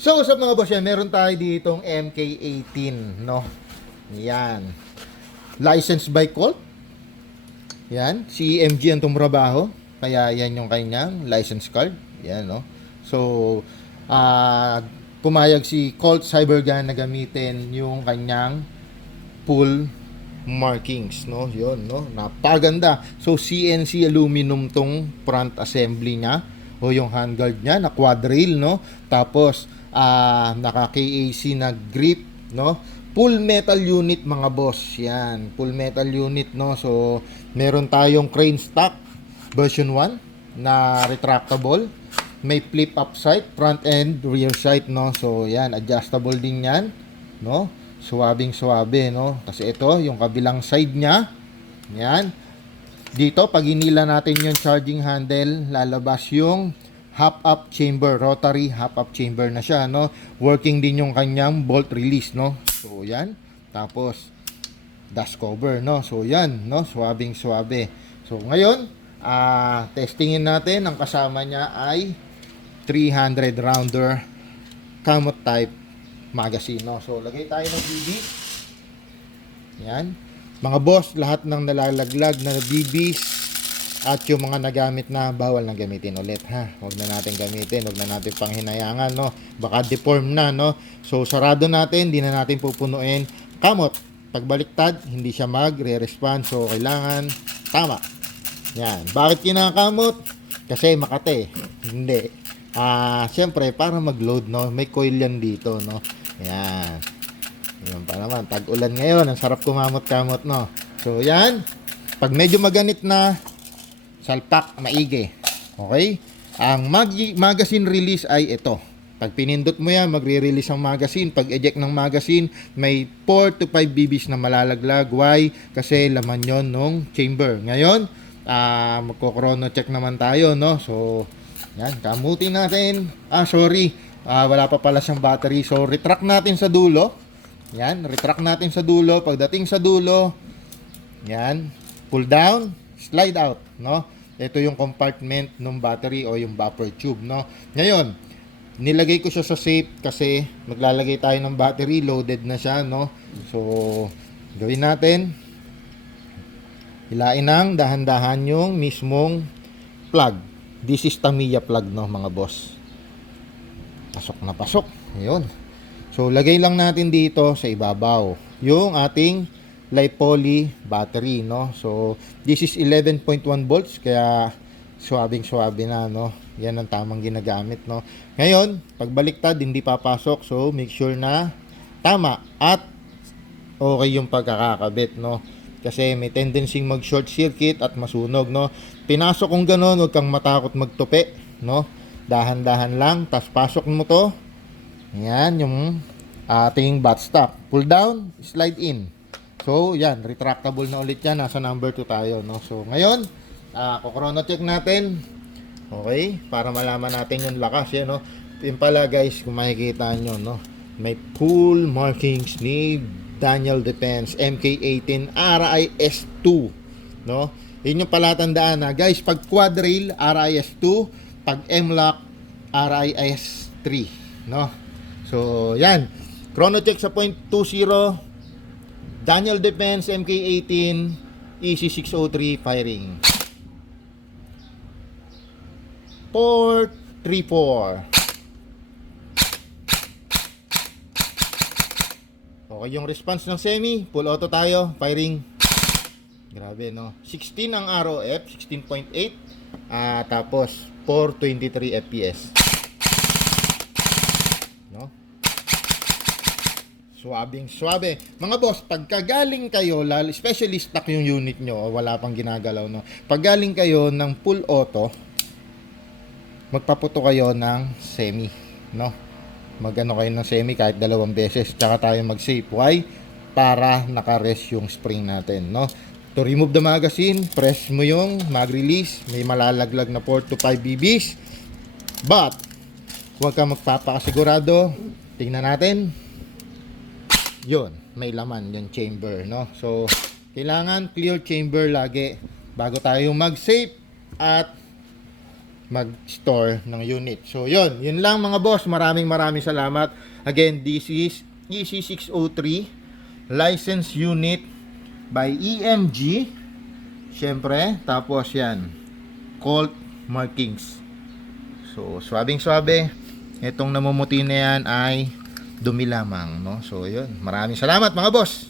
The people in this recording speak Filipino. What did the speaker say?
So, sa mga boss yan, meron tayo ditong MK18, no? Yan. Licensed by Colt. Yan. Si EMG ang tumrabaho. Kaya yan yung kanyang license card. Yan, no? So, pumayag si Colt Cybergun na gamitin yung kanyang full markings, no? Yun, no? Napaganda. So, CNC aluminum tong front assembly niya o yung handguard niya na quad rail, no? Tapos, naka KAC na grip, no? Full metal unit mga boss. Yan, full metal unit, no? So, meron tayong crane stock version 1 na retractable. May flip up sight, front and rear sight, no? So, yan, adjustable din yan, no? Suwabing suwabe, no? Kasi ito, yung kabilang side niya, yan. Dito, pag inila natin yung charging handle, lalabas yung half-up chamber, rotary half-up chamber na siya, no? Working din yung kanyang bolt release, no? So, yan. Tapos, dust cover, no? So, yan, no? Suwabing suwabe. So, ngayon, testingin natin. Ang kasama niya ay 300 rounder camot type magazine, no? So, lagay tayo ng BB. Yan. Mga boss, lahat ng nalalaglag na BBs at yung mga nagamit na, bawal na gamitin ulit, ha. Huwag na natin gamitin, huwag na natin panghinayangan, no. Baka deform na, no. So, sarado natin, hindi na natin pupunuin. Kamot, pagbaliktad, hindi siya magre-respond. So, kailangan tama. Yan. Bakit kinakamot? Kasi makate. Hindi. Siyempre, para mag-load, no. May coil yan dito, no. Yan. Yan pa naman. Tag-ulan ngayon. Ang sarap kumamot-kamot, no. So, yan. Pag medyo maganit na, salpak, maigi. Okay? Ang magazine release ay ito. Pag pinindot mo yan, magre-release ang magazine. Pag eject ng magazine, may 4 to 5 BBs na malalaglag. Why? Kasi laman yon nung chamber. Ngayon, magko-chrono check naman tayo, no? So, yan. Kamutin natin. Sorry. Wala pa pala siyang battery. So, retract natin sa dulo. Yan. Retract natin sa dulo. Pagdating sa dulo, yan. Pull down. Slide out, no? Ito yung compartment ng battery o yung buffer tube, no? Ngayon, nilagay ko siya sa safe kasi maglalagay tayo ng battery, loaded na siya, no? So, gawin natin. Hilain ng dahan-dahan yung mismong plug. This is Tamiya plug, no, mga boss. Pasok na pasok. Ayun. So, lagay lang natin dito sa ibabaw yung ating Li-Poly battery, no? So, this is 11.1 volts kaya suwabing-suwabe na, no? Yan ang tamang ginagamit, no? Ngayon, pagbaliktad hindi papasok. So, make sure na tama at okay yung pagkakakabit, no? Kasi may tendency mag-short circuit at masunog, no? Pinasok kong gano'n, huwag kang matakot magtupi, no? Dahan-dahan lang, tas pasok mo to. Yan yung ating butt stop. Pull down, slide in. So, yan, retractable na ulit yan. Nasa number 2 tayo, no? So, ngayon, kuchrono check natin. Okay? Para malaman natin yung lakas, yan, no? Yung pala, guys, kung makikita nyo, no? May full markings ni Daniel Defense MK18 RIS2, no? Yun yung palatandaan na, guys, pag quad rail, RIS2, pag M-lock, RIS3, no? So, yan. Chrono check sa 0.20. Daniel Defense MK18 EC603 firing 434. Okay yung response ng semi. Full auto tayo. Firing. Grabe, no? 16 ang ROF. 16.8. Tapos 423 FPS. No? Suwabing suwabe. Mga boss, pagkagaling kayo, especially stock yung unit nyo, wala pang ginagalaw, no? Paggaling kayo ng full auto, magpaputo kayo ng semi, no? Magano kayo ng semi kahit 2 beses, tsaka tayo mag-save. Why? Para naka-rest yung spring natin, no? To remove the magazine, press mo yung mag-release, may malalaglag na 4 to 5 BBs. But, huwag kang magpapakasigurado. Tingnan natin. Yun, may laman yung chamber, no? So, kailangan clear chamber lagi bago tayo mag-safe at mag-store ng unit. So, yun lang mga boss. Maraming salamat. Again, this is EC603 license unit by EMG. Syempre, tapos yan, Colt markings. So, swabing-swabe. Itong namumuti na yan ay dumi lamang, no? So, yun. Maraming salamat mga boss.